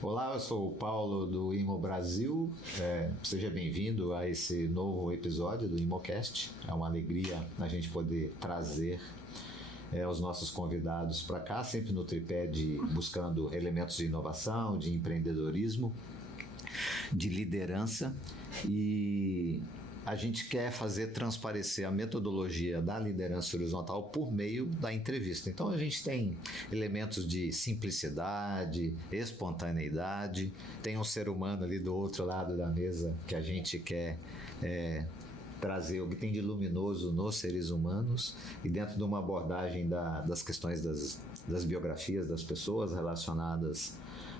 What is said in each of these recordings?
Olá, eu sou o Paulo do Imo Brasil. Seja bem-vindo a esse novo episódio do ImoCast. É uma alegria a gente poder trazer os nossos convidados para cá, sempre no tripé de buscando elementos de inovação, de empreendedorismo, de liderança, e a gente quer fazer transparecer a metodologia da liderança horizontal por meio da entrevista. Então a gente tem elementos de simplicidade, espontaneidade, tem um ser humano ali do outro lado da mesa que a gente quer trazer o que tem de luminoso nos seres humanos, e dentro de uma abordagem das questões das biografias das pessoas relacionadas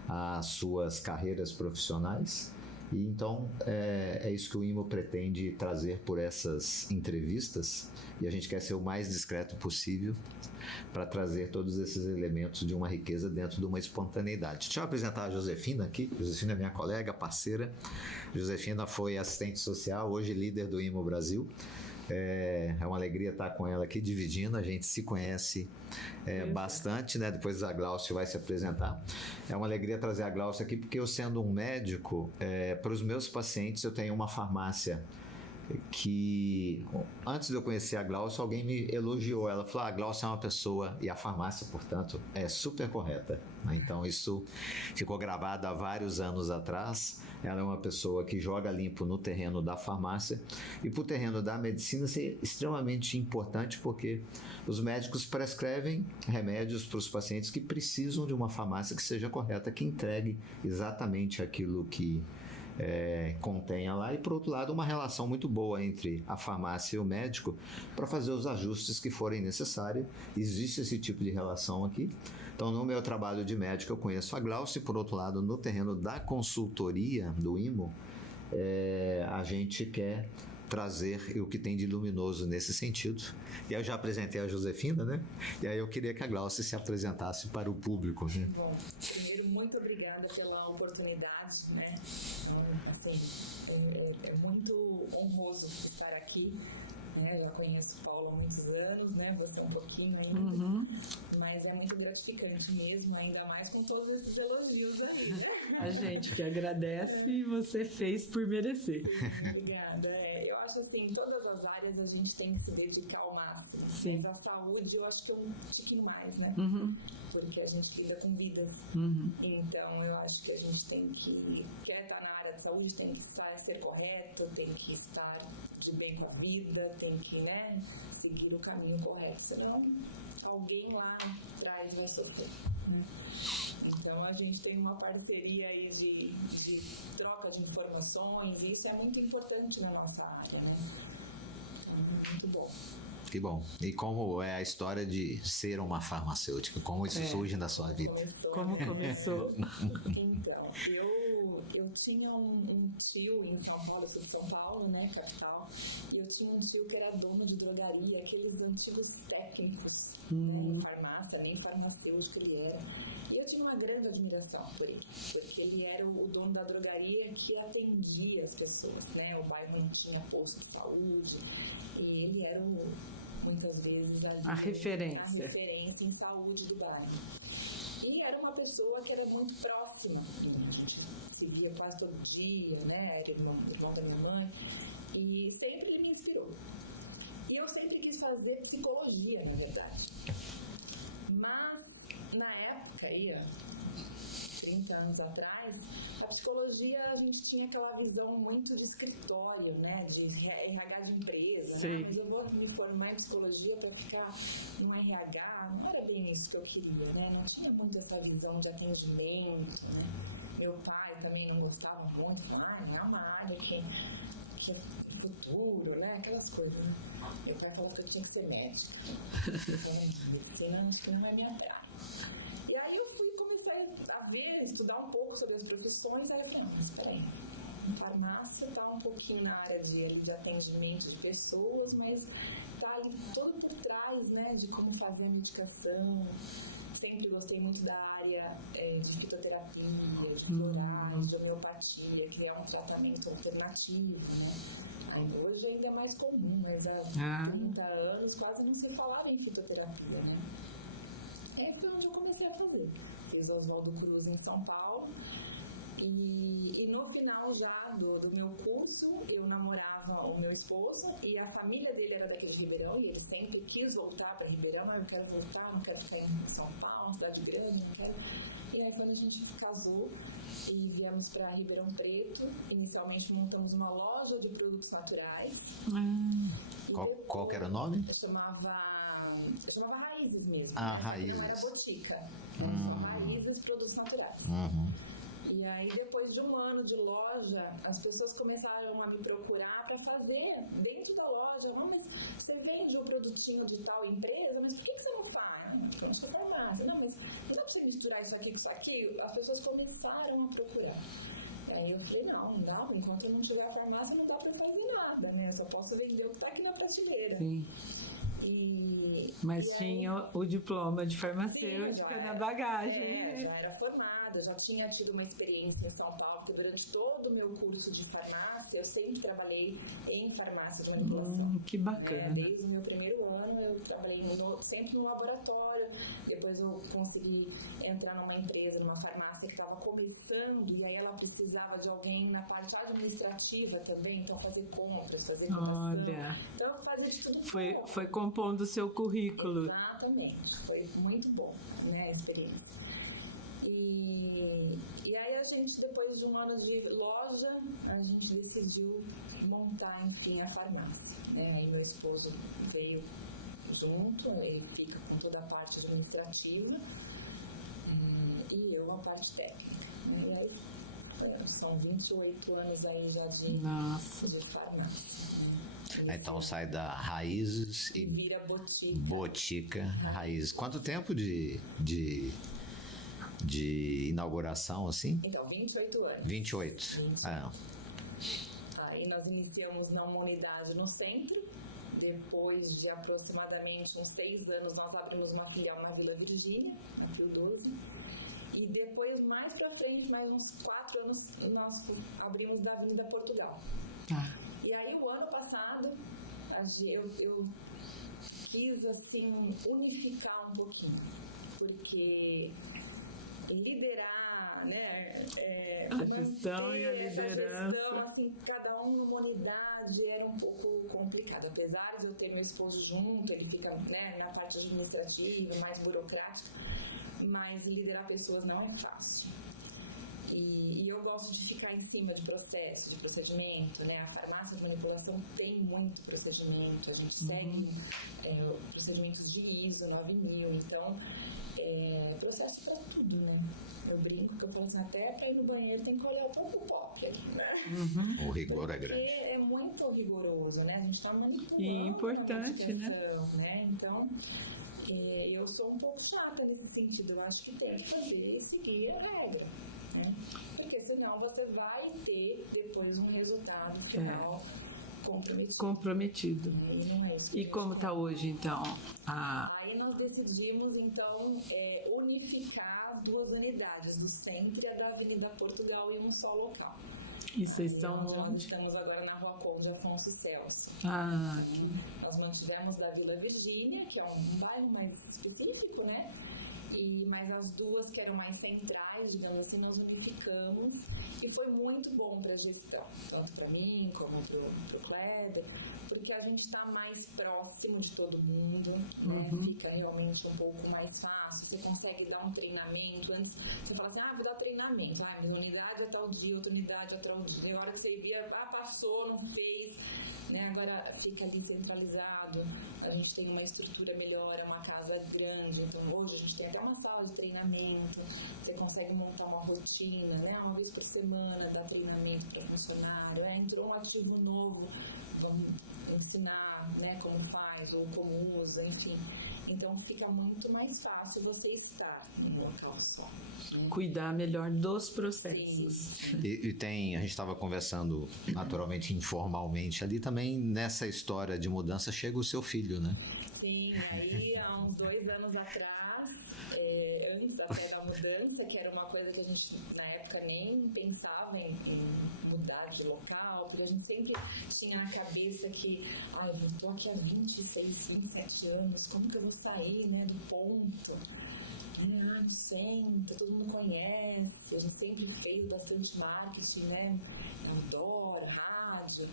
às suas carreiras profissionais. E então é isso que o Imo pretende trazer por essas entrevistas, e a gente quer ser o mais discreto possível para trazer todos esses elementos de uma riqueza dentro de uma espontaneidade. Deixa eu apresentar a Josefina aqui. Josefina é minha colega, parceira. Josefina foi assistente social, hoje líder do Imo Brasil. É uma alegria estar com ela aqui dividindo. A gente se conhece bastante, né? Depois a Glaucia vai se apresentar. É uma alegria trazer a Glaucia aqui, porque eu, sendo um médico, para os meus pacientes eu tenho uma farmácia que, antes de eu conhecer a Glaucia, alguém me elogiou. Ela falou: a Glaucia é uma pessoa, e a farmácia, portanto, é super correta. Então isso ficou gravado há vários anos atrás. Ela é uma pessoa que joga limpo no terreno da farmácia, e para o terreno da medicina ser extremamente importante, porque os médicos prescrevem remédios para os pacientes que precisam de uma farmácia que seja correta, que entregue exatamente aquilo que contenha lá, e por outro lado uma relação muito boa entre a farmácia e o médico para fazer os ajustes que forem necessários. Existe esse tipo de relação aqui. Então, no meu trabalho de médico eu conheço a Glaucia, e por outro lado, no terreno da consultoria do Imo, a gente quer trazer o que tem de luminoso nesse sentido. E eu já apresentei a Josefina, né? E aí eu queria que a Glaucia se apresentasse para o público, né? Bom, primeiro, muito obrigada pela oportunidade, né? Então, assim, é muito honroso estar aqui, né? Eu já conheço o Paulo há muitos anos, né? Você um pouquinho ainda, mas é muito gratificante mesmo, ainda mais com todos esses elogios ali, né? A gente que agradece, e você fez por merecer. Sim, obrigada. Eu acho assim, em todas as áreas a gente tem que se dedicar ao máximo. Sim. Mas a saúde eu acho que é um tiquinho mais, né? Porque a gente lida com vidas. Então eu acho que a gente tem que, quer estar na área de saúde, tem que ser correto, tem que estar de bem com a vida, tem que, né, seguir o caminho correto. Senão alguém lá atrás vai sofrer, né? Então a gente tem uma parceria aí de troca de informações, e isso é muito importante na nossa área, né? Então, muito bom. Que bom. E como é a história de ser uma farmacêutica? Como isso surge na sua vida? Como começou? Então, eu tinha um tio em São Paulo, eu sou de São Paulo, né, capital, e eu tinha um tio que era dono de drogaria, aqueles antigos técnicos, né, em farmácia, nem farmacêutico ele era. E eu tinha uma grande admiração por ele, porque ele era o dono da drogaria que atendia as pessoas, né, o bairro não tinha posto de saúde, e ele era muitas vezes a referência em saúde do bairro. E era uma pessoa que era muito próxima do mundo, se via quase todo dia, né? Era irmão da minha mãe, e sempre ele me inspirou. E eu sempre quis fazer psicologia, na verdade. Mas, na época, 30 anos atrás, a psicologia, a gente tinha aquela visão muito de escritório, né, de RH de empresa. Sim. Mas eu vou me formar em psicologia para ficar no RH. Não era bem isso que eu queria, né? Não tinha muito essa visão de atendimento, né? Meu pai também não gostava muito. Não é uma área que é futuro, né? Aquelas coisas, né? Meu pai falou que eu tinha que ser médica. Então, acho que não é minha praia. E aí eu comecei a ver, estudar um pouco sobre as profissões, aí eu falei, mas peraí, farmácia está um pouquinho na área de atendimento de pessoas, mas está ali todo por trás, né, de como fazer a medicação. Sempre gostei muito da área de fitoterapia, de florais, de homeopatia, que é um tratamento alternativo, né? Hoje ainda é mais comum, mas há 30 anos quase não se falava em fitoterapia, né? Foi onde eu comecei a fazer. Fiz Oswaldo Cruz em São Paulo, E no final já do meu curso, eu namorava o meu esposo e a família dele era daqui de Ribeirão e ele sempre quis voltar para Ribeirão, mas eu quero voltar, não quero ficar em São Paulo, cidade grande, não quero. E aí quando a gente casou e viemos para Ribeirão Preto, inicialmente montamos uma loja de produtos naturais. Qual que era o nome? Eu chamava Raízes mesmo. Ah, né? Raízes. Não era botica. São Raízes Produtos Naturais. E aí, depois de um ano de loja, as pessoas começaram a me procurar para fazer dentro da loja. Mas você vende um produtinho de tal empresa, mas por que você não faz? Eu sou farmácia. Não, mas não dá para você misturar isso aqui com isso aqui? As pessoas começaram a procurar. Aí eu falei, não dá, enquanto eu não tiver a farmácia não dá para fazer nada, né? Eu só posso vender o que está aqui na prateleira. Sim. Mas tinha o diploma de farmacêutica na bagagem. Já era formada, já tinha tido uma experiência em São Paulo, porque durante todo o meu curso de farmácia, eu sempre trabalhei em farmácia de manipulação. Que bacana. Desde o meu primeiro ano, eu trabalhei sempre no laboratório. Depois eu consegui entrar numa empresa, numa farmácia que estava começando, e aí ela precisava de alguém na parte administrativa também, então fazer compras, fazer votação. Olha. Então eu fazia de tudo. Foi compondo o seu currículo. Exatamente, foi muito bom, né, a experiência. E aí a gente, depois de um ano de loja, a gente decidiu montar, enfim, a farmácia, né? Aí meu esposo veio junto, ele fica com toda a parte administrativa e eu a parte técnica, né? E aí são 28 anos aí já de farmácia. Então sai da Raízes e vira Botica Raízes. Quanto tempo de inauguração, assim? Então, 28 anos. 28. Aí nós iniciamos numa unidade no centro. Depois de aproximadamente uns 3 anos, nós abrimos uma filial na Vila Virgínia, na Pio 12. E depois, mais pra frente, mais uns 4 anos, nós abrimos da Avenida Portugal. E aí, o ano passado, eu quis, assim, unificar um pouquinho. Porque liderar, né? A gestão e a liderança. A gestão, assim, cada um numa unidade era um pouco complicado. Apesar de eu ter meu esposo junto, ele fica, né, na parte administrativa, mais burocrática, mas liderar pessoas não é fácil. E eu gosto de ficar em cima de processo, de procedimento, né? A farmácia de manipulação tem muito procedimento, a gente segue procedimentos de ISO 9000, então processo para tudo, né? Eu brinco que eu falo assim, até para ir no banheiro tem que olhar o pouco pop aqui, né? O rigor é grande. Porque é muito rigoroso, né? A gente está manipulando. E é importante, né? Então, eu sou um pouco chata nesse sentido. Eu acho que tem que fazer e seguir a regra, né? Porque senão você vai ter depois um resultado final comprometido. E como está hoje, então? Aí nós decidimos, então, unificar as 2 unidades, do centro e a da Avenida Portugal, em um só local. E vocês estão onde? Estamos agora na Rua Conde Afonso Celso. Nós mantivemos da Vila Virgínia, que é um bairro mais específico, né? Mas as 2 que eram mais centrais, digamos assim, nós unificamos e foi muito bom para a gestão, tanto para mim como para o Kleber, porque a gente está mais próximo de todo mundo, né? Fica realmente um pouco mais fácil, você consegue dar um treinamento, antes você fala assim, vou dar treinamento, minha unidade é tal dia, outra unidade é tal dia, e a hora que você via, passou, não fez, né? Agora fica ali centralizado, a gente tem uma estrutura melhor, é uma casa grande, então hoje a gente tem até uma sala de treinamento, você consegue montar uma rotina, né? Uma vez por semana dar treinamento para funcionário, entrou um ativo novo, vamos ensinar, né, como faz ou como usa, enfim. Então fica muito mais fácil você estar em um local só, né? Cuidar melhor dos processos. E a gente estava conversando naturalmente, informalmente, ali também nessa história de mudança chega o seu filho, né? Sim, aí há uns 2 anos atrás, antes até da mudança, que era uma coisa que a gente na época nem pensava em mudar de local, porque a gente sempre tinha a cabeça que, eu tô aqui há 26, 27 anos, como que eu vou sair, né, do ponto? Sempre, todo mundo conhece, a gente sempre fez bastante marketing, né, outdoor, rádio.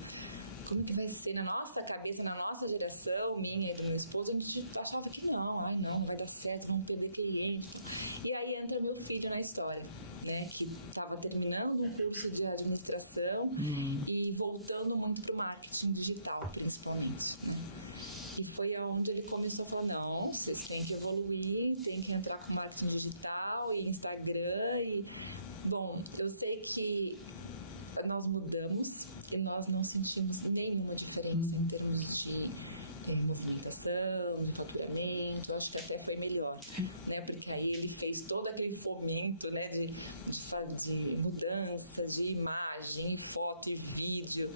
Como que vai ser na nossa cabeça, na nossa geração, minha e do meu esposo, a gente achava que não vai dar certo, vamos perder cliente. E aí entra meu filho na história, né, que estava terminando o curso de administração e voltando muito para o marketing digital, principalmente, né? E foi onde ele começou a falar, não, vocês têm que evoluir, tem que entrar com marketing digital e Instagram. E, bom, eu sei que nós mudamos e nós não sentimos nenhuma diferença em termos de movimentação, faturamento. Eu acho que até foi melhor, né? Porque aí ele fez todo aquele fomento, né, de mudança de imagem, foto e vídeo.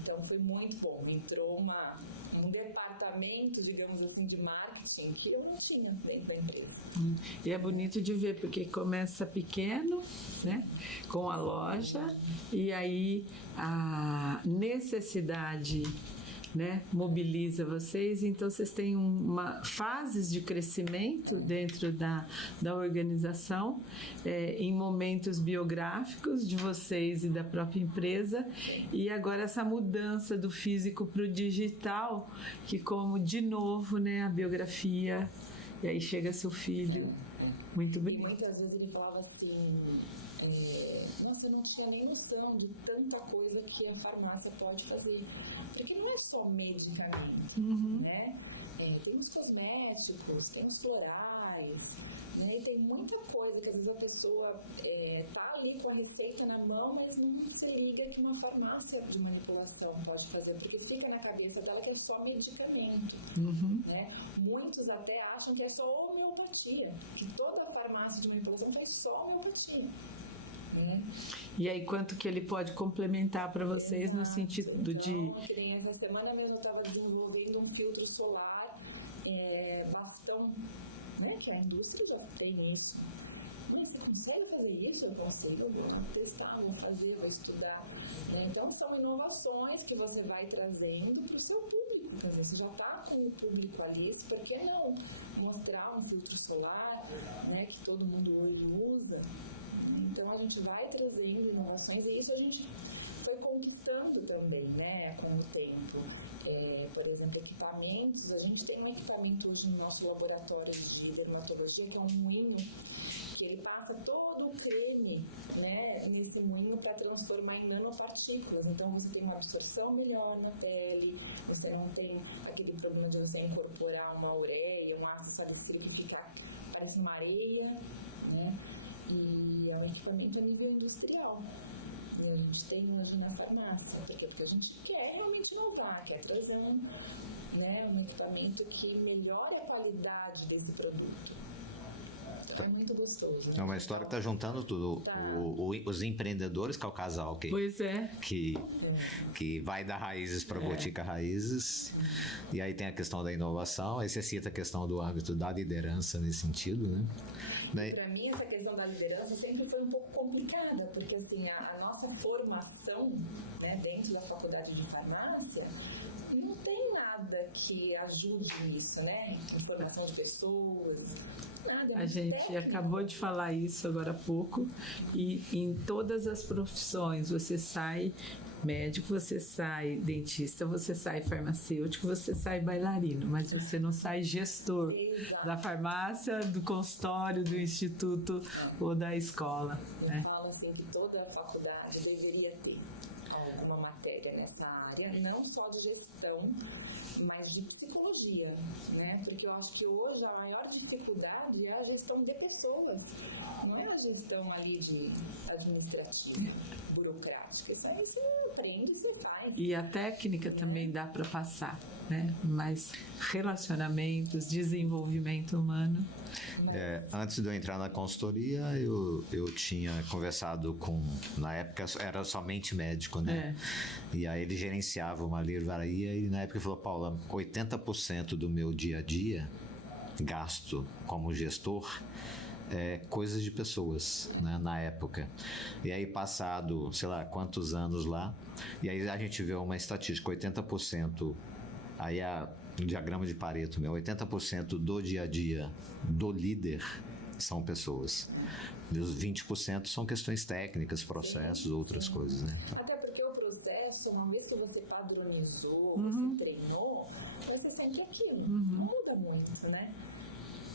Então foi muito bom. Entrou um departamento, digamos assim, de marketing que eu não tinha dentro da empresa. E é bonito de ver, porque começa pequeno, né, com a loja, e aí a necessidade, né, mobiliza vocês, então vocês têm fases de crescimento dentro da organização, em momentos biográficos de vocês e da própria empresa, e agora essa mudança do físico para o digital, que como de novo, né, a biografia, e aí chega seu filho, muito bonito. E muitas vezes ele falava assim, nossa, eu não tinha nem noção de tanta coisa que a farmácia pode fazer. Porque não é só medicamento, né? Tem os cosméticos, tem os florais, né? E tem muita coisa que às vezes a pessoa tá ali com a receita na mão, mas não se liga que uma farmácia de manipulação pode fazer, porque fica na cabeça dela que é só medicamento, né? Muitos até acham que é só homeopatia, que toda farmácia de manipulação faz só homeopatia. E aí, quanto que ele pode complementar para vocês no sentido de... Essa semana mesmo eu estava desenvolvendo um filtro solar bastão, né, que a indústria já tem isso. Mas você consegue fazer isso? Eu consigo, eu vou testar, vou fazer, vou estudar. Então, são inovações que você vai trazendo para o seu público. Você já está com o público ali, por que não mostrar um filtro solar, né, que todo mundo hoje usa? Então a gente vai trazendo inovações e isso a gente foi conquistando também, né, com o tempo. Por exemplo, equipamentos, a gente tem um equipamento hoje no nosso laboratório de dermatologia, que é um moinho, que ele passa todo o creme, né, nesse moinho para transformar em nanopartículas. Então você tem uma absorção melhor na pele, você não tem aquele problema de você incorporar uma ureia, um ácido salicílico que fica, parece uma areia, né? E é um equipamento a nível industrial. E a gente tem hoje na farmácia, porque a gente quer realmente inovar, quer trazer um equipamento que melhore a qualidade desse produto. É muito gostoso. É uma história que está juntando tudo. Os empreendedores, que é o casal pois é. que vai dar raízes para a Botica Raízes. E aí tem a questão da inovação. Aí você cita a questão do âmbito da liderança nesse sentido, né? Para mim, essa questão da liderança sempre foi um pouco complicada, porque assim, a nossa formação, né, dentro da faculdade de farmácia não tem nada que ajude nisso, né? Formação de pessoas, nada. A gente técnico. Acabou de falar isso agora há pouco, e em todas as profissões você sai médico, você sai dentista, você sai farmacêutico, você sai bailarino, mas você não sai gestor da farmácia, do consultório, do instituto ou da escola. Eu falo assim que toda a faculdade deveria ter alguma matéria nessa área, não só de gestão, mas de psicologia, né? Porque eu acho que hoje a maior dificuldade é a gestão de pessoas, não é a gestão ali de administrativa, burocrática. Isso aí você aprende e você faz. E a técnica também dá para passar, né? Mas relacionamentos, desenvolvimento humano. Antes de eu entrar na consultoria, eu tinha conversado com, na época era somente médico, né? E aí ele gerenciava uma livraria e na época ele falou, Paula, 80% do meu dia a dia gasto como gestor coisas de pessoas, né, na época. E aí, passado, sei lá, quantos anos lá, e aí a gente vê uma estatística, 80%, aí um diagrama de Pareto, 80% do dia a dia do líder são pessoas. E os 20% são questões técnicas, processos, outras coisas, né? Até porque o processo, uma vez que você padronizou, você treinou, vai ser sempre aquilo. Não muda muito, né?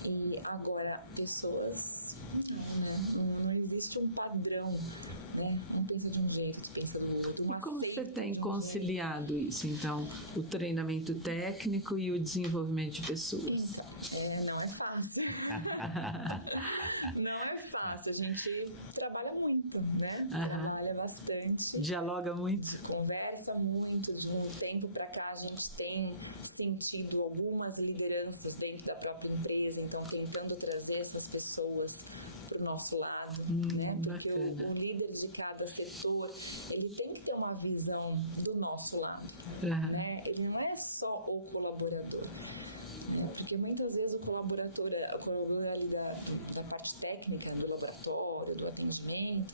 E agora, pessoas, não existe um padrão, né? Um pensa de um jeito, pensa do outro. E como você tem conciliado isso, então, o treinamento técnico e o desenvolvimento de pessoas? Então, não é fácil. Não é fácil, a gente trabalha muito, né? Trabalha bastante. Dialoga muito. Conversa muito. De um tempo para cá a gente tem sentido algumas lideranças dentro da própria empresa, então tentando trazer essas pessoas para o nosso lado, né? Porque o líder de cada setor, ele tem que ter uma visão do nosso lado, né? Ele não é só o colaborador. Porque muitas vezes o colaborador ali da parte técnica, do laboratório, do atendimento,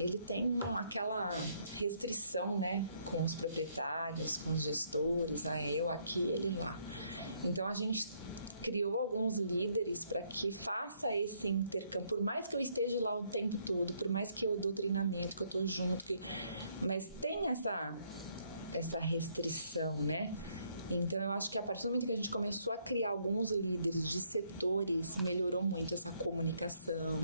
ele tem aquela restrição, né, com os proprietários, com os gestores, eu aqui, ele lá. Então a gente criou alguns líderes para que faça esse intercâmbio, por mais que eu esteja lá o tempo todo, por mais que eu dou treinamento, que eu estou junto, mas tem essa restrição, né? Então, eu acho que a partir do momento que a gente começou a criar alguns líderes de setores, melhorou muito essa comunicação,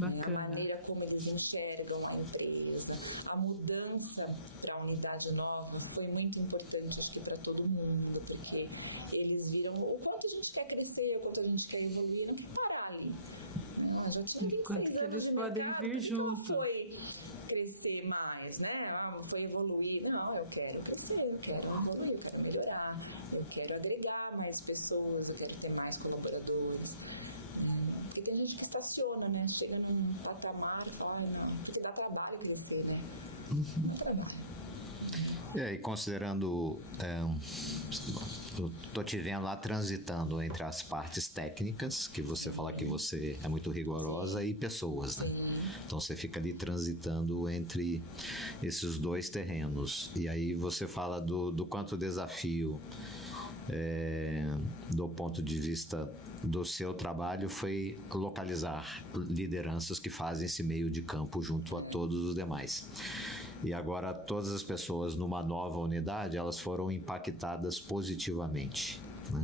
a maneira como eles enxergam a empresa, a mudança para a unidade nova foi muito importante, acho que para todo mundo, porque eles viram o quanto a gente quer crescer, o quanto a gente quer evoluir, não parar ali. E quanto que eles podem vir junto. Foi crescer mais, né? Foi evoluir. Não, eu quero crescer, eu quero evoluir, eu quero melhorar, eu quero agregar mais pessoas, eu quero ter mais colaboradores. Porque tem gente que estaciona, né? Chega num patamar e fala, não, porque dá trabalho crescer, né? Dá trabalho. E considerando, eu tô te vendo lá transitando entre as partes técnicas, que você fala que você é muito rigorosa, e pessoas, né? Então você fica ali transitando entre esses dois terrenos. E aí você fala do quanto desafio, do ponto de vista do seu trabalho, foi localizar lideranças que fazem esse meio de campo junto a todos os demais. E agora todas as pessoas numa nova unidade, elas foram impactadas positivamente, né?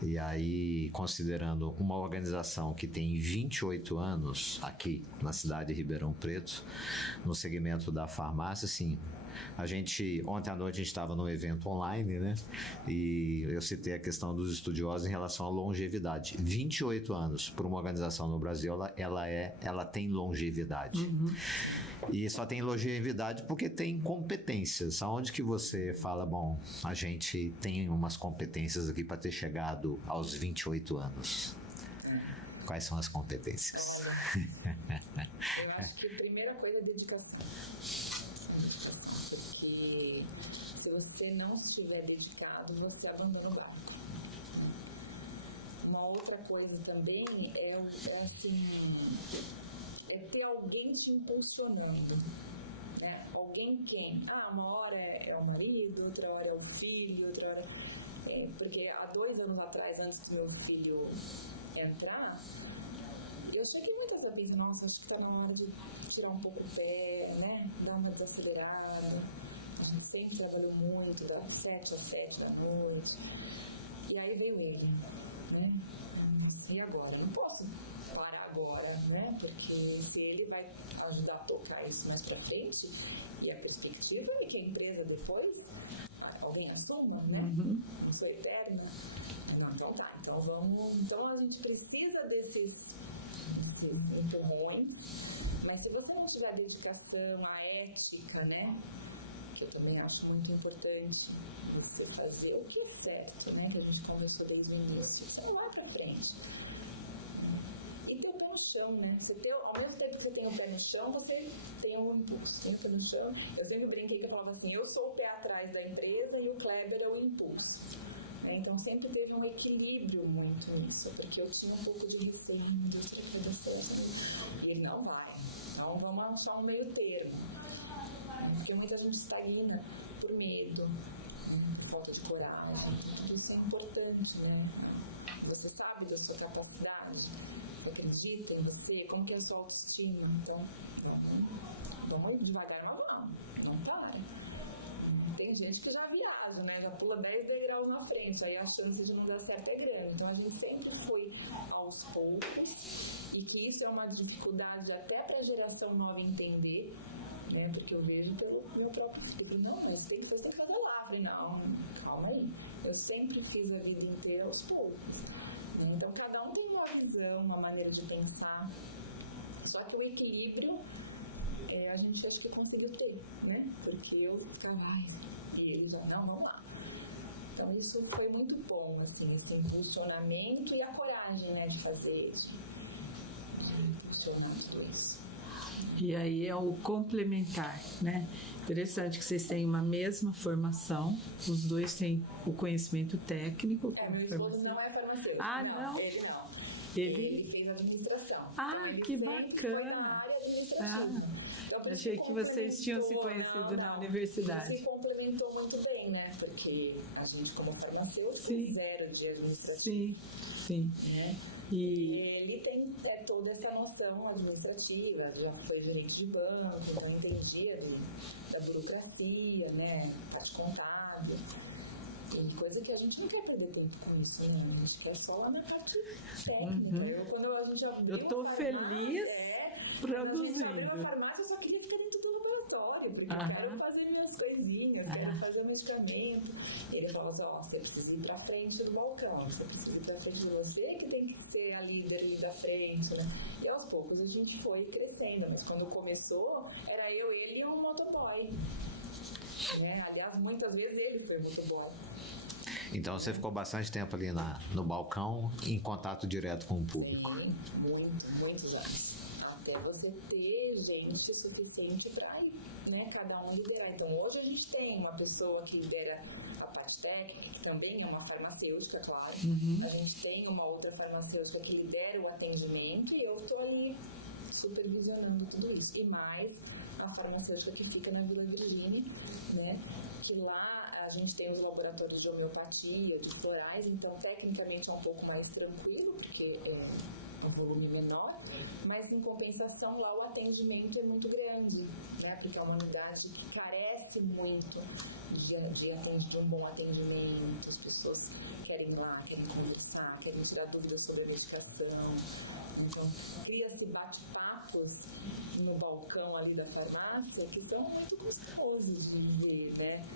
E aí, considerando uma organização que tem 28 anos aqui na cidade de Ribeirão Preto, no segmento da farmácia, sim. Ontem à noite a gente estava num evento online, né? E eu citei a questão dos estudiosos em relação à longevidade. 28 anos para uma organização no Brasil, ela tem longevidade. E só tem longevidade porque tem competências. Aonde que você fala, bom, a gente tem umas competências aqui para ter chegado aos 28 anos. Quais são as competências? Olha, eu acho que a primeira coisa é dedicação. Porque se você não estiver dedicado, você abandona o barco. Uma outra coisa também é ter alguém te impulsionando, né? Alguém quem? Uma hora é o marido, outra hora é o filho, outra hora... porque há 2 anos atrás, antes que meu filho entrar, eu cheguei muitas vezes pensando, nossa, acho que tá na hora de tirar um pouco o pé, né? Dar uma desacelerada. A gente sempre trabalhou muito, das 7 às 7 da noite. E aí veio ele, né? E agora? Eu não posso parar agora, né? Porque se ele vai ajudar a tocar isso mais pra frente, e a perspectiva é que a empresa depois alguém assuma, né? Não sou eterna. Não, então tá, então vamos. Então a gente precisa desses empurrões, mas se você não tiver a dedicação, a ética, né? Que eu também acho muito importante você fazer o que é certo, né? Que a gente começou desde o início, você não vai pra frente. E ter o pé no chão, né? Ao mesmo tempo que você tem o pé no chão, você tem um impulso. Tem o pé no chão. Eu sempre brinquei que eu falava assim, eu sou o pé atrás da empresa e o Kleber é o impulso. né? Então sempre teve um equilíbrio muito nisso, porque eu tinha um pouco de receio de indústria que vai dar certo. E ele não vai, não vamos achar um meio termo, porque muita gente estagna por medo, por falta de coragem. Isso é importante, né? Você sabe da sua capacidade, acredita em você, como que é a sua autoestima. Então, vamos devagar, não para. Tem gente que já viaja, né? Já pula 10 degraus na frente, aí a chance de não dar certo é grande. Então a gente sempre foi aos poucos, e que isso é uma dificuldade até para a geração nova entender, né? Porque eu vejo pelo meu próprio filho, não, mas tem que fazer lá. Falei, não, calma aí. Eu sempre fiz a vida inteira aos poucos. Né? Então cada um tem uma visão, uma maneira de pensar. Só que o equilíbrio a gente acho que conseguiu ter, né? Porque eu ficava, e ele já, não, vamos lá. Então isso foi muito bom, assim, esse impulsionamento e a coragem, né, de fazer, de impulsionar tudo isso. E aí é o complementar, né? Interessante que vocês têm uma mesma formação, os dois têm o conhecimento técnico. Meu esposo não é farmacêutico. Ah, não? Ele não. Ele fez administração. Ah, então, que bacana. Foi na área administrativa. Então, achei que vocês tinham se conhecido na universidade. A gente se complementou muito bem, né? Porque a gente, como farmacêutico, zero de administração. Sim. Né? E ele tem toda essa noção administrativa, já foi gerente de banco, então entendia da burocracia, né? Parte contábil. E coisa que a gente não quer perder tempo com isso, né? A gente quer só lá na parte técnica. Quando a gente abriu eu tô feliz produzindo. Quando a gente abriu a farmácia, eu só queria ficar dentro do laboratório, porque eu quero fazer minhas coisinhas, quero fazer medicamento. E ele falou assim, você precisa ir pra frente do balcão, você precisa ir pra frente de você, que tem que ser a líder ali da frente, né? E aos poucos a gente foi crescendo, mas quando começou, era eu, ele e um motoboy. Né? Aliás, muitas vezes ele foi muito bom. Então você ficou bastante tempo ali no balcão, em contato direto com o público. Sim, muitos anos. Até você ter gente suficiente para, né, cada um liderar. Então hoje a gente tem uma pessoa que lidera a parte técnica, que também é uma farmacêutica, claro. A gente tem uma outra farmacêutica que lidera o atendimento e eu estou ali supervisionando tudo isso. E mais a farmacêutica que fica na Vila Virgínia, né? Que lá a gente tem os laboratórios de homeopatia, de florais, então tecnicamente é um pouco mais tranquilo, porque é um volume menor, mas em compensação lá o atendimento é muito grande, né? Porque é uma unidade que carece muito de um bom atendimento, as pessoas querem ir lá, querem conversar, querem tirar dúvidas sobre a medicação. Então, cria-se bate-papos no balcão ali da farmácia que são muito gostosos de ver, né?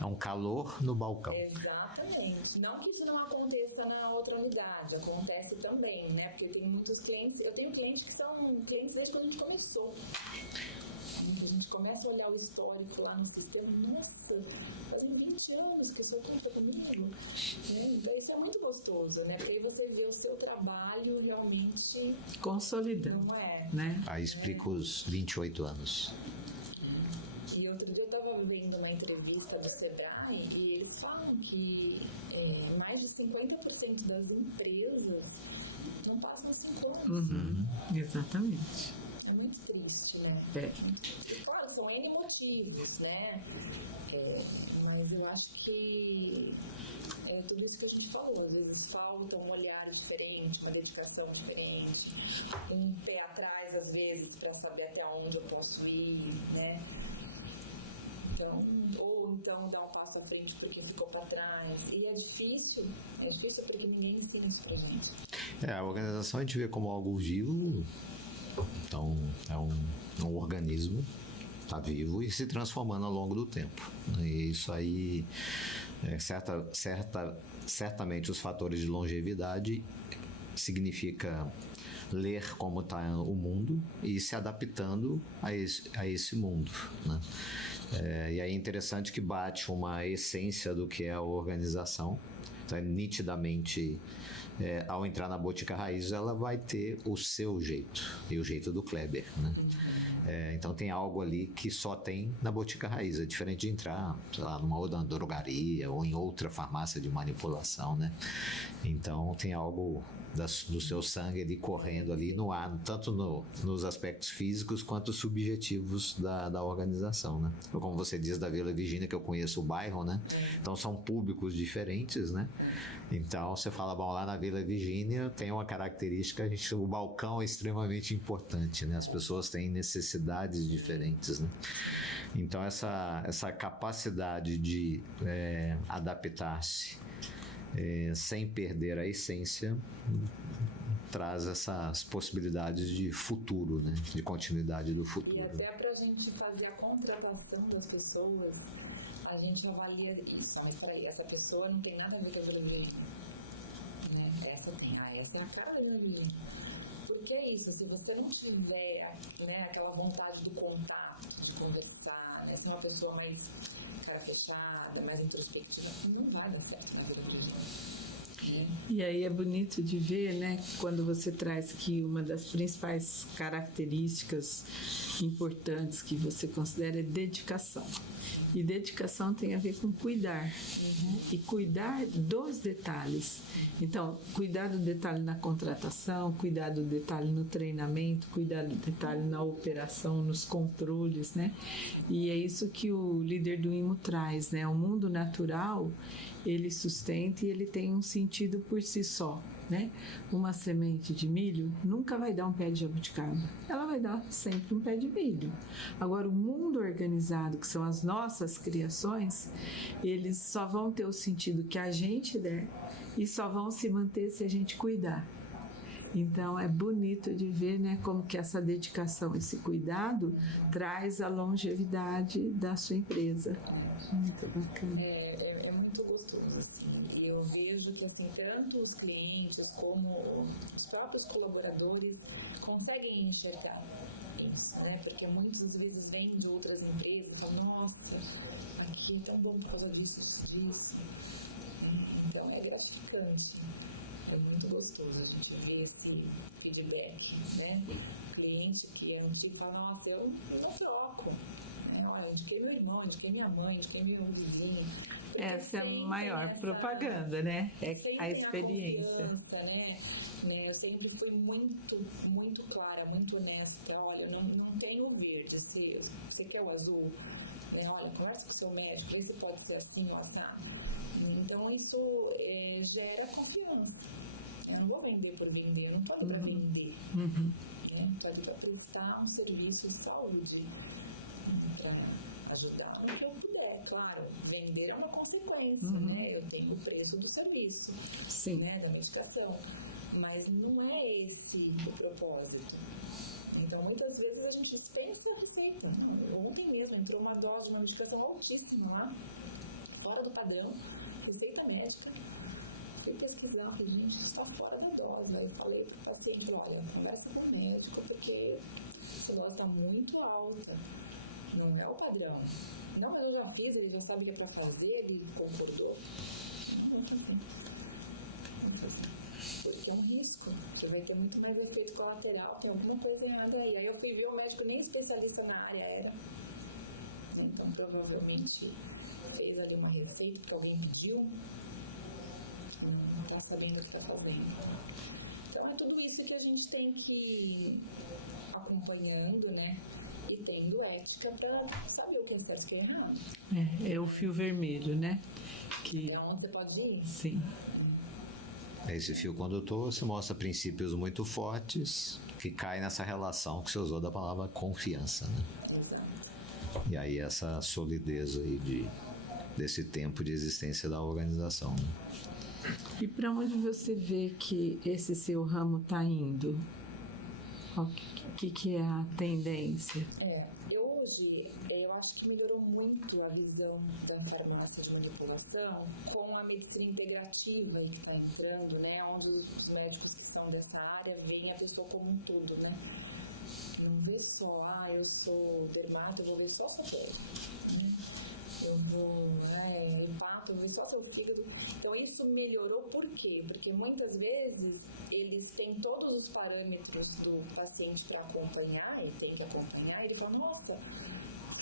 É um calor no balcão. Exatamente. Não que isso não aconteça na outra unidade, acontece também, né? Porque eu tenho muitos clientes, eu tenho clientes que são clientes desde quando a gente começou. A gente começa a olhar o histórico lá no sistema, nossa, fazem 20 anos que o seu cliente está comigo. Né? Então isso é muito gostoso, né? Porque aí você vê o seu trabalho realmente consolidando. Não é? Né? Aí explica os 28 anos. E outro dia eu estava vendo uma entrevista do Sebrae e eles falam que mais de 50% das empresas não passam 5 anos. Exatamente. É muito triste, né? Claro, são N motivos, né? Mas eu acho que é tudo isso que a gente falou. Às vezes falta um olhar diferente, uma dedicação diferente, um pé atrás, às vezes, para saber até onde eu posso ir, né? Então, ou então dar um passo à frente porque ficou para trás. E é difícil porque ninguém ensina isso pra gente. A organização a gente vê como algo vivo, então é um organismo, está vivo e se transformando ao longo do tempo. E isso aí, certamente os fatores de longevidade significa ler como está o mundo e ir se adaptando a esse mundo, né? E aí é interessante que bate uma essência do que é a organização, então é nitidamente ao entrar na Botica Raiz, ela vai ter o seu jeito e o jeito do Kleber, né? Então tem algo ali que só tem na Botica Raiz. É diferente de entrar, sei lá, numa outra drogaria ou em outra farmácia de manipulação, né? Então tem algo do seu sangue ali correndo ali no ar, tanto nos aspectos físicos quanto subjetivos da organização, né? Como você diz da Vila Virgínia, que eu conheço o bairro, né? Então são públicos diferentes, né? Então você fala, bom, lá na Vila Virgínia tem uma característica, o balcão é extremamente importante, né? As pessoas têm necessidades diferentes, né? Então essa capacidade de adaptar-se sem perder a essência traz essas possibilidades de futuro, né? De continuidade do futuro. E até para a gente fazer a contratação das pessoas, a gente avalia isso. Mas peraí, essa pessoa não tem nada a ver com a Vila Virgínia, né? Essa é a cara da Vila Virgínia. Porque é isso, se você não tiver, né, aquela vontade do contato, de conversar, né, ser uma pessoa mais cara fechada, mais introspectiva, não vai dar certo na Vila Virgínia. E aí é bonito de ver, né, quando você traz que uma das principais características importantes que você considera é dedicação. E dedicação tem a ver com cuidar. E cuidar dos detalhes. Então, cuidar do detalhe na contratação, cuidar do detalhe no treinamento, cuidar do detalhe na operação, nos controles, né? E é isso que o líder do IMO traz, né? O mundo natural, ele sustenta e ele tem um sentido por si só, né? Uma semente de milho nunca vai dar um pé de jabuticaba, ela vai dar sempre um pé de milho. Agora, o mundo organizado, que são as nossas criações, eles só vão ter o sentido que a gente der e só vão se manter se a gente cuidar. Então é bonito de ver, né, como que essa dedicação, esse cuidado traz a longevidade da sua empresa. Muito bacana. É muito gostoso, assim. E eu vejo que, assim, tanto os clientes como os próprios colaboradores conseguem enxergar isso, né? Porque muitas vezes vêm de outras empresas e falam, nossa, aqui é tão bom por causa disso. Então é gratificante. É muito gostoso a gente ver esse feedback, né? O cliente que é antigo fala, nossa, eu não troco. Olha, eu indiquei meu irmão, eu indiquei minha mãe, eu indiquei meu vizinho. Essa é a maior propaganda, né? É a experiência. Né? Eu sempre fui muito clara, muito honesta. Olha, não tenho o verde, você quer o azul? Olha, conversa com o seu médico, vê se pode ser assim ou assim. Então isso gera confiança. Eu não vou vender por vender, eu não estou para vender. Estou ali para prestar um serviço de saúde, para ajudar no que eu puder. Claro, vender é uma consequência, né? Eu tenho o preço do serviço, né? Da medicação, mas não é esse o propósito. Então, muitas vezes a gente dispensa a receita. Ontem mesmo entrou uma dose de uma medicação altíssima lá, fora do padrão, receita médica. Fui pesquisar, gente, está fora da dose. Aí eu falei para o paciente, olha, conversa com o médico, porque a dose está muito alta. Não é o padrão. Não, mas eu já fiz, ele já sabe o que é para fazer, ele concordou. Não é assim. Porque é um risco, que vai ter muito mais efeito colateral, tem alguma coisa errada aí. Aí eu fui ver o médico, nem especialista na área era. Então, provavelmente, fez ali uma receita que alguém pediu, não está sabendo o que está fazendo. Então, é tudo isso que a gente tem que ir acompanhando, né? E tendo ética para saber o que é certo e o que é errado. É o fio vermelho, né? É onde você pode ir. Sim. Esse fio condutor se mostra princípios muito fortes que caem nessa relação que você usou da palavra confiança, né? Exato. E aí essa solidez aí desse tempo de existência da organização, né? E para onde você vê que esse seu ramo está indo? O que é a tendência? Hoje, eu acho que melhorou muito a visão da farmácia de manipulação com a medicina integrativa que está entrando, né? Onde os médicos que são dessa área veem a pessoa como um todo, né? Não vê só, eu sou dermato, eu vou ver só essa pele, né? Eu vou, reto, vi só teu fígado. Então isso melhorou por quê? Porque muitas vezes eles têm todos os parâmetros do paciente para acompanhar, e tem que acompanhar, e ele fala, nossa,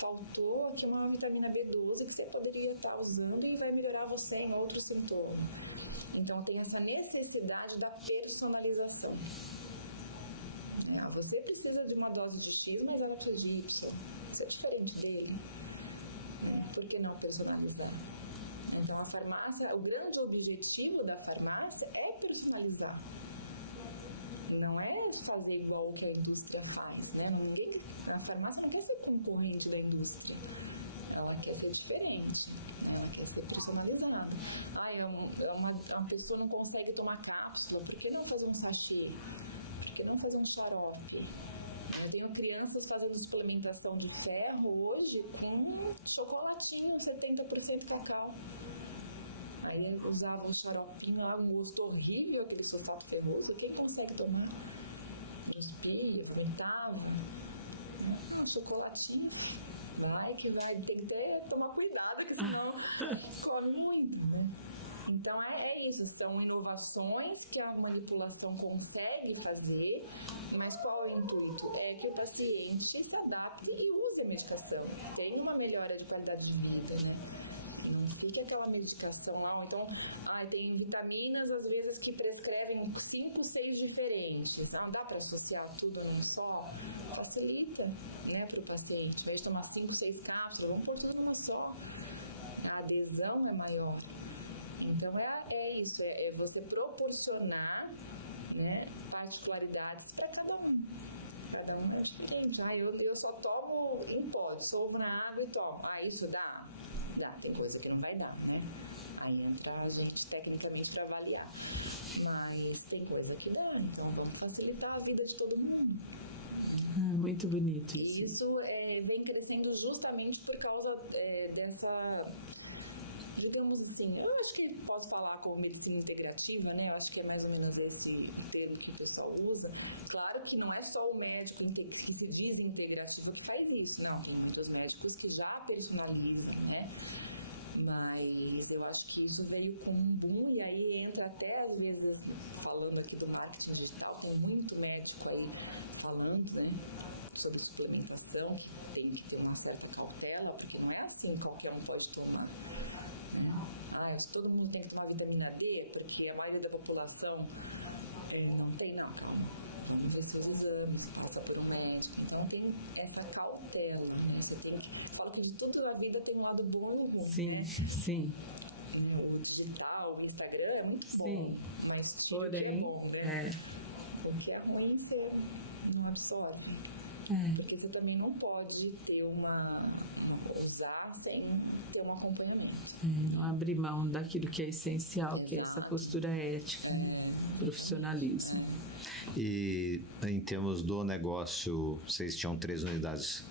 faltou aqui uma vitamina B12 que você poderia estar usando e vai melhorar você em outro sintoma. Então tem essa necessidade da personalização. Você precisa de uma dose de X, mas ela precisa de Y. Isso é diferente dele. Por que não personalizar? Então a farmácia, o grande objetivo da farmácia é personalizar. Não é fazer igual o que a indústria faz, né? A farmácia não quer ser concorrente da indústria. Ela quer ser diferente, ela quer ser personalizada. Uma pessoa não consegue tomar cápsula, por que não fazer um sachê? Por que não fazer um xarope? Eu tenho crianças fazendo suplementação de ferro hoje com chocolatinho, 70% cacau. Aí eles usavam um xaropinho lá, um gosto horrível, aquele sulfato ferroso. Quem consegue tomar? Espia, brincava. Chocolatinho. Vai, tem que tomar cuidado, senão come muito, né? Então é isso, são inovações que a manipulação consegue fazer, mas qual é o intuito? É que o paciente se adapte e use a medicação, tenha uma melhora de qualidade de vida, né? O que é aquela medicação lá? Então, tem vitaminas, às vezes, que prescrevem 5, 6 diferentes. Então, dá para associar tudo num só? Facilita, né, para o paciente. Ao invés de tomar 5, 6 cápsulas, vamos pôr tudo numa só. A adesão é maior. Então, é isso. É você proporcionar, né, particularidades para cada um. Cada um, acho que tem já. Eu só tomo em pó, dissolvo na água e tomo. Isso dá? Dá, tem coisa que não vai dar, né? Aí entra a gente tecnicamente para avaliar. Mas tem coisa que dá, então vamos facilitar a vida de todo mundo. Muito bonito isso. E isso vem crescendo justamente por causa dessa, digamos assim, eu acho que posso falar como medicina integrativa, né? Eu acho que é mais ou menos esse termo que o pessoal usa. Claro que não é só o médico que se diz integrativo que faz isso, não. Tem muitos médicos que já personalizam, né? Mas eu acho que isso veio com um boom e aí entra até, às vezes, falando aqui do marketing digital, tem muito médico aí falando, né, sobre suplementação, tem que ter uma certa cautela, porque não é assim que qualquer um pode tomar. Se todo mundo tem que tomar vitamina D, porque a maioria da população não tem, não, calma. Então, precisa de exames, passa por um médico. Então, tem essa cautela, né? Você tem que... Falo que de tudo na vida tem um lado bom e um ruim, sim, né? Sim. O digital, o Instagram é muito sim. Bom, mas porém, é bom, né? Porque é ruim você não absorve. Porque você também não pode ter usar sem ter um acompanhamento. Não abrir mão daquilo que é essencial, que é essa postura ética, profissionalismo. E em termos do negócio, vocês tinham 3 unidades,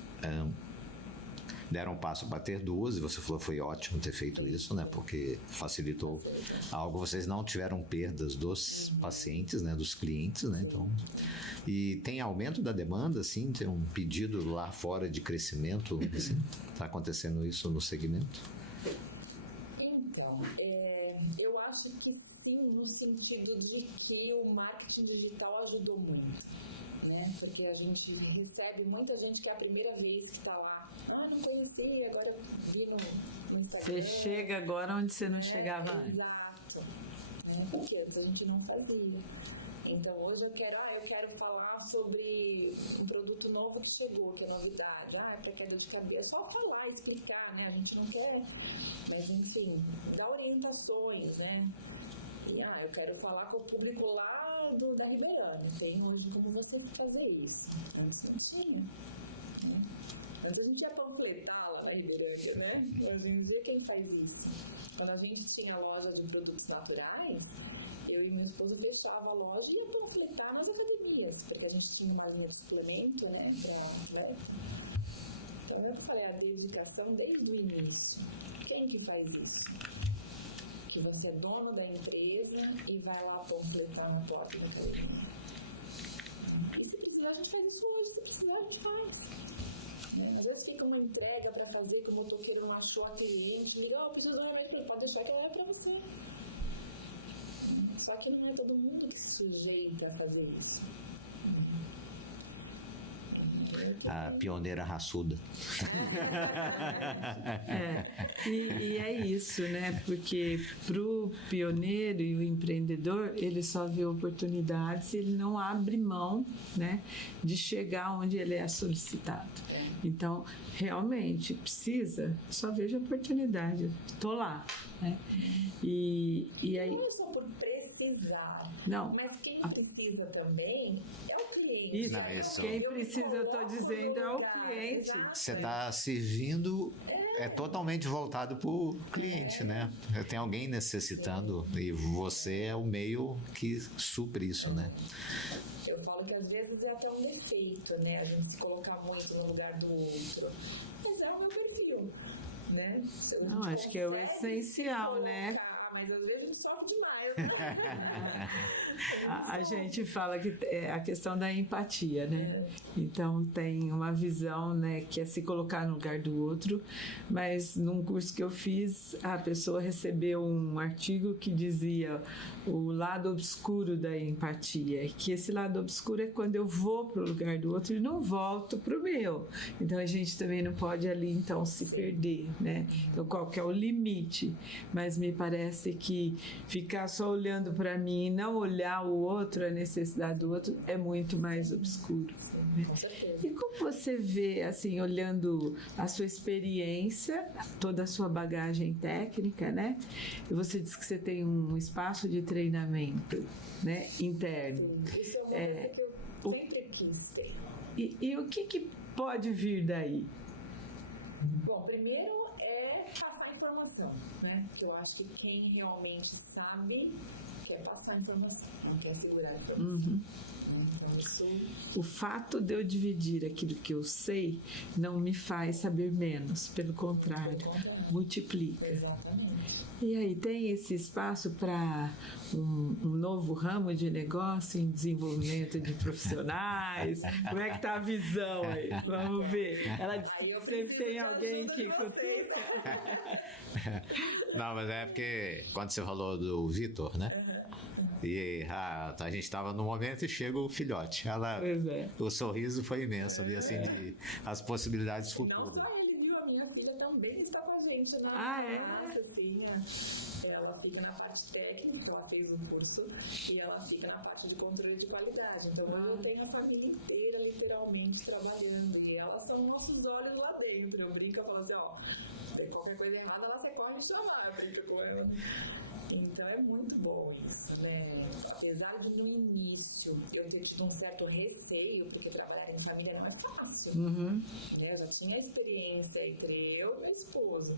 deram um passo para ter 2, e você falou que foi ótimo ter feito isso, né? Porque facilitou algo, vocês não tiveram perdas dos pacientes, né? Dos clientes, né? Então, e tem aumento da demanda, assim, tem um pedido lá fora de crescimento, assim, está acontecendo isso no segmento? Então, eu acho que sim, no sentido de que o marketing digital ajudou muito, né? Porque a gente recebe muita gente que é a primeira vez que está lá, não conhecia, agora eu vi no Instagram. Você chega agora onde você não chegava antes. Exato, porque a gente não fazia. Então hoje eu quero falar sobre um produto novo que chegou, que é novidade, para queda de cabeça, só falar, explicar, né? A gente não quer, mas enfim, dar orientações, né? E eu quero falar com o público lá da Ribeirão, tem hoje como você fazer isso. Antes não tinha, né? Antes a gente ia panfletar lá na Ribeirão, né? Hoje em dia quem faz isso? Quando a gente tinha loja de produtos naturais, eu e meu esposo fechava a loja e ia panfletar nas academias, porque a gente tinha uma linha de suplemento, né? Então eu falei, a dedicação desde o início. Quem que faz isso? Que você é dono da empresa e vai lá panfletar na porta da academia. E se precisar, a gente faz isso hoje, se precisar, a gente faz. Né? Às vezes fica uma entrega para fazer que o motoqueiro não achou a cliente, liga, preciso dar uma pode deixar que ela é para você. Só que não é todo mundo que se sujeita a fazer isso. A pioneira raçuda. E é isso, né? Porque pro pioneiro e o empreendedor, ele só vê oportunidades e ele não abre mão, né, de chegar onde ele é solicitado. Então, realmente, precisa, só vejo oportunidade. Tô lá, né? E aí... Não é só por precisar, não. Mas quem precisa também é o cliente. Isso, não, isso. Quem precisa, eu estou dizendo, é o cliente. Você está servindo, é totalmente voltado para o cliente, né? Tem alguém necessitando e você é o meio que supre isso, né? Eu falo que às vezes é até um defeito, né? A gente se colocar muito no lugar do outro. Mas é o meu perfil, né? Não, acho que é o essencial, né? Mas às vezes a gente sofre demais. A gente fala que é a questão da empatia, né? Então tem uma visão, né, que é se colocar no lugar do outro, mas num curso que eu fiz, a pessoa recebeu um artigo que dizia o lado obscuro da empatia, que esse lado obscuro é quando eu vou para o lugar do outro e não volto para o meu. Então a gente também não pode ali então se perder, né? Então qual que é o limite? Mas me parece que ficar só olhando para mim e não olhar o outro, a necessidade do outro, é muito mais obscuro. Né? E como você vê, assim, olhando a sua experiência, toda a sua bagagem técnica, né? E você disse que você tem um espaço de treinamento, né, interno. Isso é uma coisa que eu sempre quis ter. E o que pode vir daí? Bom, primeiro é passar informação, né? Que eu acho que quem realmente sabe quer passar informação, não quer segurar a informação. Então, isso... O fato de eu dividir aquilo que eu sei não me faz saber menos, pelo contrário, multiplica. Exatamente. E aí, tem esse espaço para um novo ramo de negócio em desenvolvimento de profissionais? Como é que tá a visão aí? Vamos ver. Ela disse que sempre tem alguém que cutuca. Não, mas é porque quando você falou do Vitor, né? E a gente estava no momento e chega o filhote. O sorriso foi imenso ali, assim, de as possibilidades futuras. Não só ele, viu? A minha filha também está com a gente, né? Sim, ela fica na parte técnica, ela fez um curso e ela fica na parte de controle de qualidade. Então eu tenho a família inteira literalmente trabalhando e elas são nossos olhos lá dentro. Eu brinco, eu falo assim, ó, tem qualquer coisa errada, ela você corre me chamar, eu brinco com ela. Então é muito bom isso, né? Apesar de no início eu ter tido um certo receio, porque trabalhar em família não é fácil. Né? Eu já tinha experiência entre eu e meu esposo.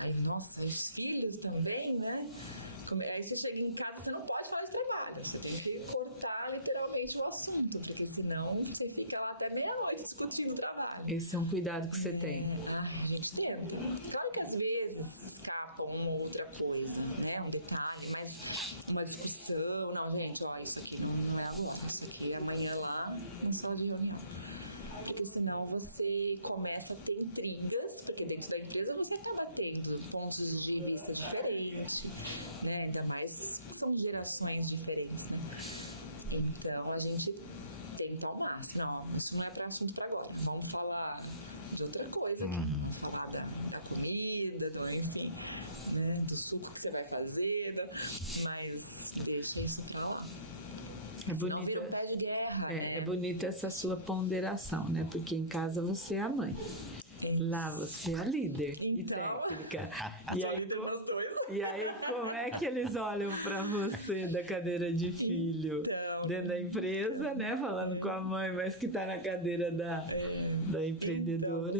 Aí, nossa, os filhos também, né? Aí você chega em casa, você não pode fazer trabalho. Você tem que cortar literalmente o assunto, porque senão você fica lá até meia-noite discutindo o trabalho. Esse é um cuidado que você tem. A gente tenta. Claro que às vezes escapa uma outra coisa, né? Um detalhe, mas uma discussão. Não, gente, olha, isso aqui não é agora, isso aqui é amanhã lá, não só de hoje não. Porque senão você começa a ter intrigas, porque dentro da empresa você acaba tendo pontos de vista diferentes, né? Ainda mais são gerações diferentes. Então a gente tenta ao máximo. Não, isso não é para assunto para agora. Vamos falar de outra coisa. Vamos falar da comida, enfim, né? Do suco que você vai fazer, mas deixa isso para lá. É bonito. É bonito essa sua ponderação, né? Porque em casa você é a mãe. Lá você é a líder e técnica. E aí, como é que eles olham para você da cadeira de filho? Dentro da empresa, né? Falando com a mãe, mas que está na cadeira da empreendedora.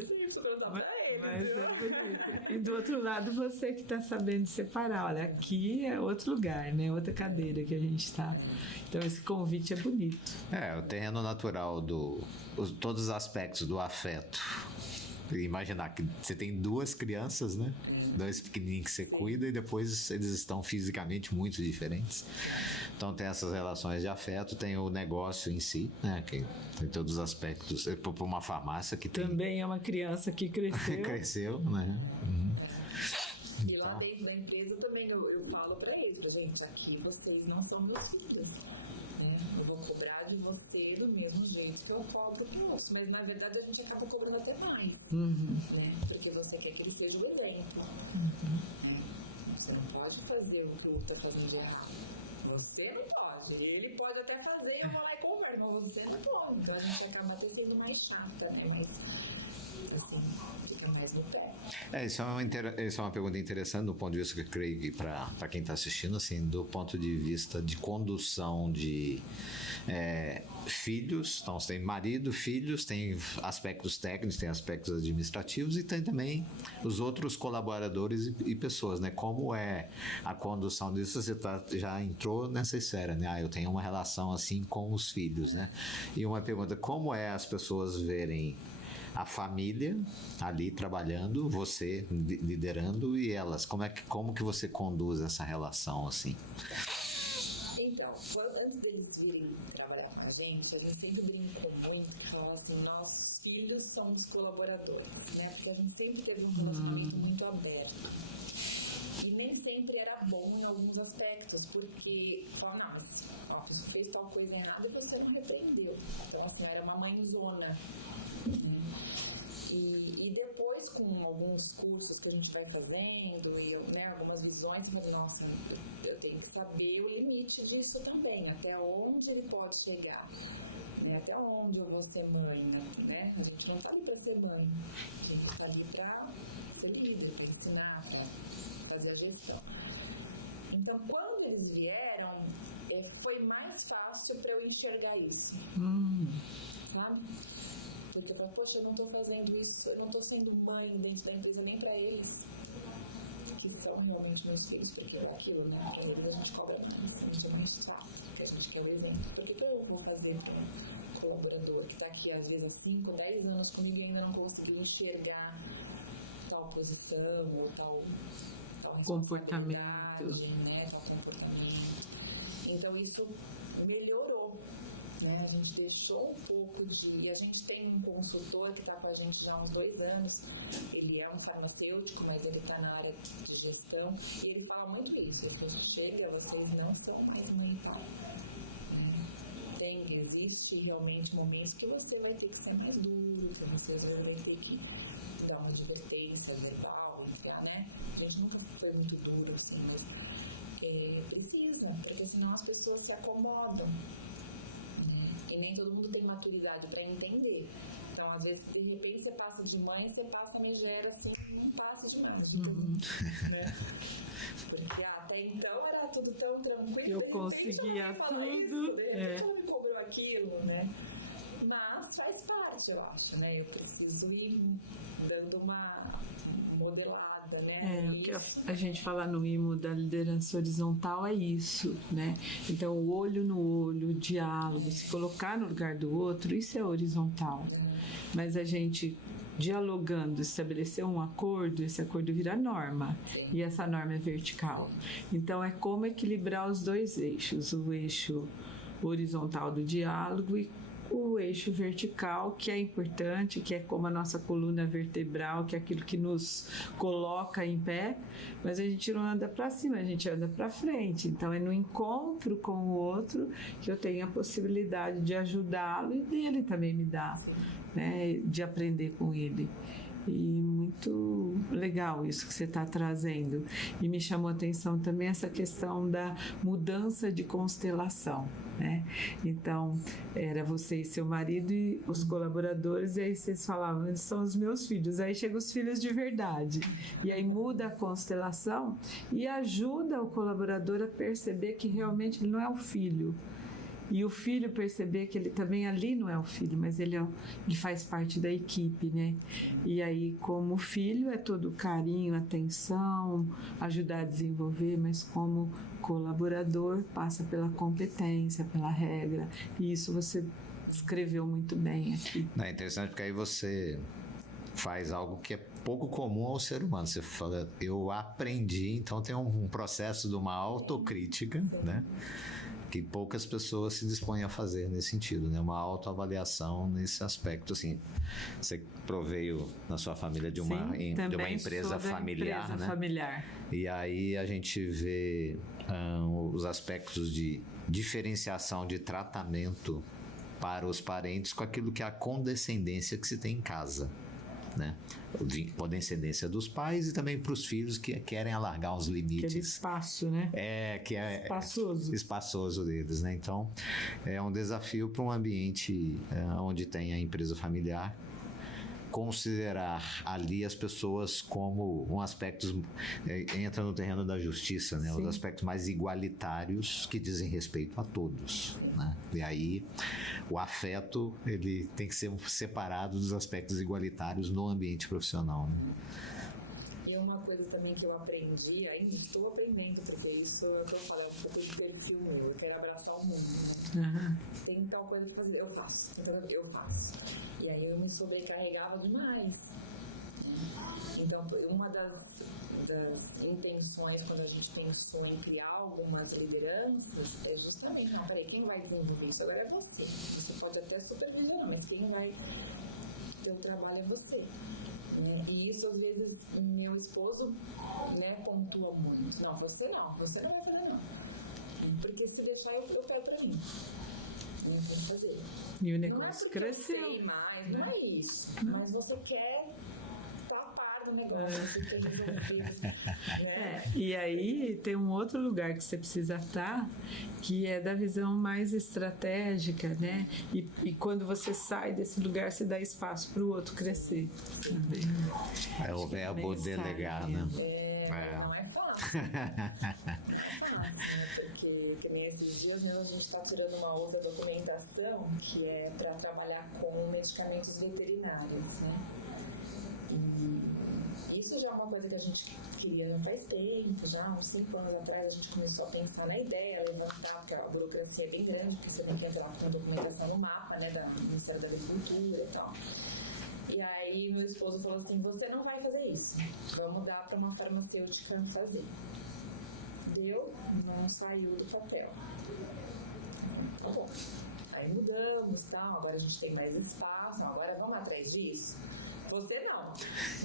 Mas é bonito. E do outro lado, você que está sabendo separar. Olha, aqui é outro lugar, né? Outra cadeira que a gente está. Então, esse convite é bonito. O terreno natural todos os aspectos do afeto Imaginar que você tem 2 crianças, né? 2 pequenininhos que você cuida e depois eles estão fisicamente muito diferentes. Então tem essas relações de afeto, tem o negócio em si, né? Que tem todos os aspectos. Para uma farmácia que tem... Também é uma criança que cresceu. Cresceu, né? E lá dentro da empresa também eu falo para eles, gente, aqui vocês não são meus filhos. Eu vou cobrar de você do mesmo jeito que eu cobro pro outro. Mas na verdade a gente acaba cobrando até mais. Né? Porque você quer que ele seja o exemplo. Você não pode fazer o que o outro está fazendo de errado. Você não pode. Ele pode até fazer, eu vou lá e converso, mas você não pode. Então a gente acaba até sendo mais chata, né? Mas assim, fica mais no pé. Isso é uma pergunta interessante do ponto de vista que eu creio que para quem está assistindo, assim, do ponto de vista de condução de filhos. Então, você tem marido, filhos, tem aspectos técnicos, tem aspectos administrativos e tem também os outros colaboradores e pessoas, né? Como é a condução disso? Você já entrou nessa esfera, né? Eu tenho uma relação assim com os filhos, né? E uma pergunta, como é as pessoas verem a família ali trabalhando, você liderando e elas? Como que você conduz essa relação assim? Então, antes deles virem trabalhar com a gente sempre brincou muito e falou assim, nossos filhos são os colaboradores, né? Porque a gente sempre teve um relacionamento muito aberto. E nem sempre era bom em alguns aspectos, porque, você fez tal coisa errada e você não repreendeu. Então, assim, era uma mãezona. E depois, com alguns cursos que a gente vai fazendo, e, né, algumas visões, eu falei, eu tenho que saber o limite disso também, até onde ele pode chegar, né, até onde eu vou ser mãe, né? A gente não está ali para ser mãe, a gente está ali para ser líder, para ensinar, para fazer a gestão. Então, quando eles vieram, foi mais fácil para eu enxergar isso, sabe? Porque eu falei, poxa, eu não estou fazendo isso, eu não estou sendo mãe dentro da empresa nem para eles, que são realmente meus filhos, porque é aquilo, né? Porque a gente cobra mais, a gente é mais fácil, porque a gente quer o exemplo. Por que eu vou fazer para um colaborador que está aqui, às vezes, há 5, 10 anos comigo e ainda não conseguiu enxergar tal posição ou tal comportamento, né? Tal comportamento. Então, isso melhorou. Né? A gente deixou um pouco de... A gente tem um consultor que está com a gente já há uns 2 anos. Ele é um farmacêutico, mas ele está na área de gestão. E ele fala muito isso. Que a gente chega, vocês não são mais mãe. Existe realmente momentos que você vai ter que ser mais duro, que você vai ter que dar uma advertência verbal, né? A gente nunca foi muito duro, assim, mas precisa, porque senão as pessoas se acomodam. E nem todo mundo tem maturidade para entender. Então, às vezes, de repente, você passa de mãe, você passa megera, assim, não passa de nada. Né? Porque até então era tudo tão tranquilo. Eu conseguia tudo. Isso, ela me cobrou aquilo, né? Mas faz parte, eu acho, né? Eu preciso ir dando uma modelada, né? O que a gente fala no IMO da liderança horizontal é isso, né? Então, o olho no olho, o diálogo, se colocar no lugar do outro, isso é horizontal. Mas a gente dialogando, estabelecer um acordo, esse acordo vira norma, e essa norma é vertical. Então, é como equilibrar os 2 eixos, o eixo horizontal do diálogo e o eixo vertical, que é importante, que é como a nossa coluna vertebral, que é aquilo que nos coloca em pé, mas a gente não anda para cima, a gente anda para frente. Então, é no encontro com o outro que eu tenho a possibilidade de ajudá-lo e dele também me dá, né, de aprender com ele. E muito legal isso que você está trazendo. E me chamou a atenção também essa questão da mudança de constelação, né? Então, era você e seu marido e os colaboradores, e aí vocês falavam, eles são os meus filhos. Aí chegam os filhos de verdade. E aí muda a constelação e ajuda o colaborador a perceber que realmente ele não é o filho. E o filho perceber que ele também ali não é o filho, mas ele faz parte da equipe, né? E aí, como filho, é todo carinho, atenção, ajudar a desenvolver, mas como colaborador, passa pela competência, pela regra. E isso você escreveu muito bem aqui. É interessante porque aí você faz algo que é pouco comum ao ser humano. Você fala, eu aprendi, então tem um processo de uma autocrítica, né? Que poucas pessoas se dispõem a fazer nesse sentido, né? Uma autoavaliação nesse aspecto, assim. Você proveio na sua família de uma empresa familiar, empresa né? familiar. E aí a gente vê os aspectos de diferenciação de tratamento para os parentes com aquilo que é a condescendência que se tem em casa, né? Condescendência dos pais e também para os filhos que querem alargar os limites. Aquele espaço, né? Que é espaçoso deles, né? Então, é um desafio para um ambiente onde tem a empresa familiar considerar ali as pessoas como um aspecto, entra no terreno da justiça, né? Os aspectos mais igualitários que dizem respeito a todos, né? E aí o afeto, ele tem que ser separado dos aspectos igualitários no ambiente profissional, né? E uma coisa também que eu aprendi, ainda estou aprendendo, porque isso eu estou falando que eu tenho perfil meu, eu quero abraçar o mundo, né? Tem tal coisa para fazer, eu faço. E aí eu me sobrecarregava demais. Então, uma das intenções quando a gente pensou em criar algumas lideranças é justamente, não, peraí, quem vai desenvolver isso agora é você. Você pode até supervisionar, mas quem vai ter o trabalho é você. Né? E isso, às vezes, meu esposo, né, pontua muito. Não, você não vai fazer não. Porque se deixar, eu pego pra mim. Não tem que fazer. E o negócio cresceu. Não é mais, não é isso. Mas você quer estar a par do negócio, você quer resolver, né? E aí tem um outro lugar que você precisa estar, que é da visão mais estratégica, né? E quando você sai desse lugar, você dá espaço para o outro crescer. Também. É o verbo delegar, né? Não é fácil. Não é fácil, né? Porque nesses dias mesmo a gente está tirando uma outra documentação que é para trabalhar com medicamentos veterinários, né? E isso já é uma coisa que a gente queria não faz tempo, já uns 5 anos atrás a gente começou a pensar na ideia, levantar, porque a burocracia é bem grande, porque você tem que entrar com a documentação no mapa, né, do Ministério da Agricultura e tal. E aí meu esposo falou assim, você não vai fazer isso, vamos dar para uma farmacêutica fazer. Deu, não saiu do papel. Tá bom. Aí mudamos, tal, agora a gente tem mais espaço, agora vamos atrás disso. Você não.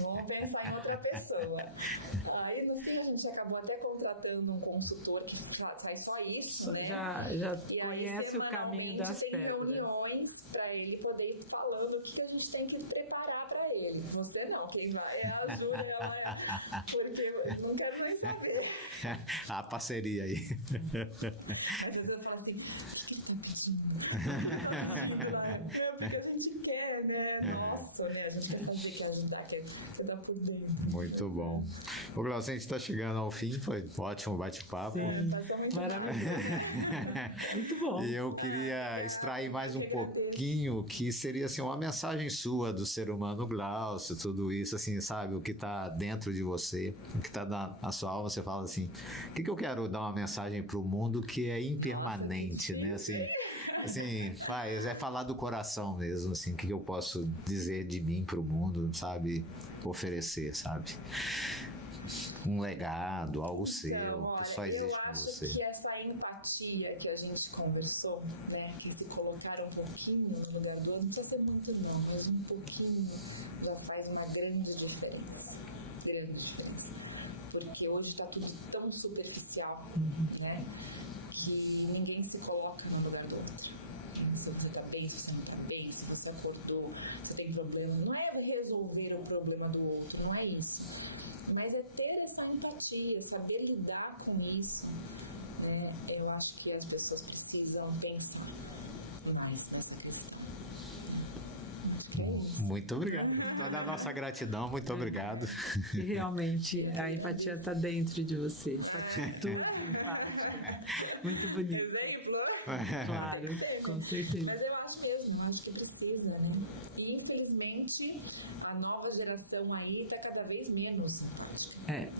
Vamos pensar em outra pessoa. Aí, no fim, a gente acabou até contratando um consultor que faz só isso, né? Já conhece o caminho das tem pedras. reuniões para ele poder ir falando o que a gente tem que preparar para ele. Você não. Quem vai é a Júlia, porque eu não quero nem saber. A parceria aí. Às vezes eu falo assim, o que tá pedindo? Porque a gente quer, né? Nossa, né? A gente quer fazer, quer ajudar, quer dar por dentro. Muito bom. Ô, Glaucio, a gente está chegando ao fim, foi um ótimo bate-papo. Sim, maravilhoso. Muito bom. E eu queria extrair mais um pouquinho, que seria assim, uma mensagem sua do ser humano Glaucio, tudo isso, assim, sabe? O que está dentro de você, o que está na sua alma, você fala assim, o que eu quero dar uma mensagem para o mundo que é impermanente, né? Assim, é falar do coração mesmo, assim, o que eu posso dizer de mim para o mundo, sabe? Oferecer, sabe? Um legado, algo seu, que só existe com você. Eu acho que essa empatia que a gente conversou, né, que se colocar um pouquinho no lugar do outro, não precisa ser muito não, mas um pouquinho já faz uma grande diferença. Grande diferença. Porque hoje está tudo tão superficial, né, que ninguém se coloca no lugar do outro. Se você está bem, se você não está bem, se você acordou, se tem problema. Não é resolver o problema do outro, não é isso. Mas é ter essa empatia, saber lidar com isso. Né? Eu acho que as pessoas precisam pensar mais nessa questão. Muito obrigado. Toda a nossa gratidão, muito obrigado. E realmente a empatia está dentro de você, essa atitude empática. Muito bonito. Exemplo? Claro, com certeza. Mas eu acho mesmo, acho que precisa, né? E infelizmente a nova geração aí está cada vez menos empática.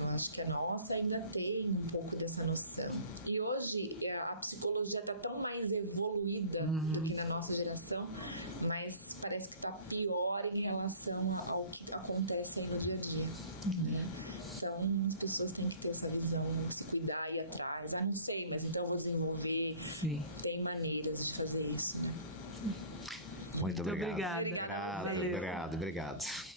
Eu acho que a nossa ainda tem um pouco dessa noção. E hoje a psicologia está tão mais evoluída do que na nossa geração, mas parece que está pior em relação relação ao que acontece aí no dia a dia. Né? Então, as pessoas têm que ter essa visão, se cuidar e ir atrás. Não sei, mas então eu vou desenvolver. Sim. Tem maneiras de fazer isso. Né? Muito obrigado. Obrigada. Obrigado.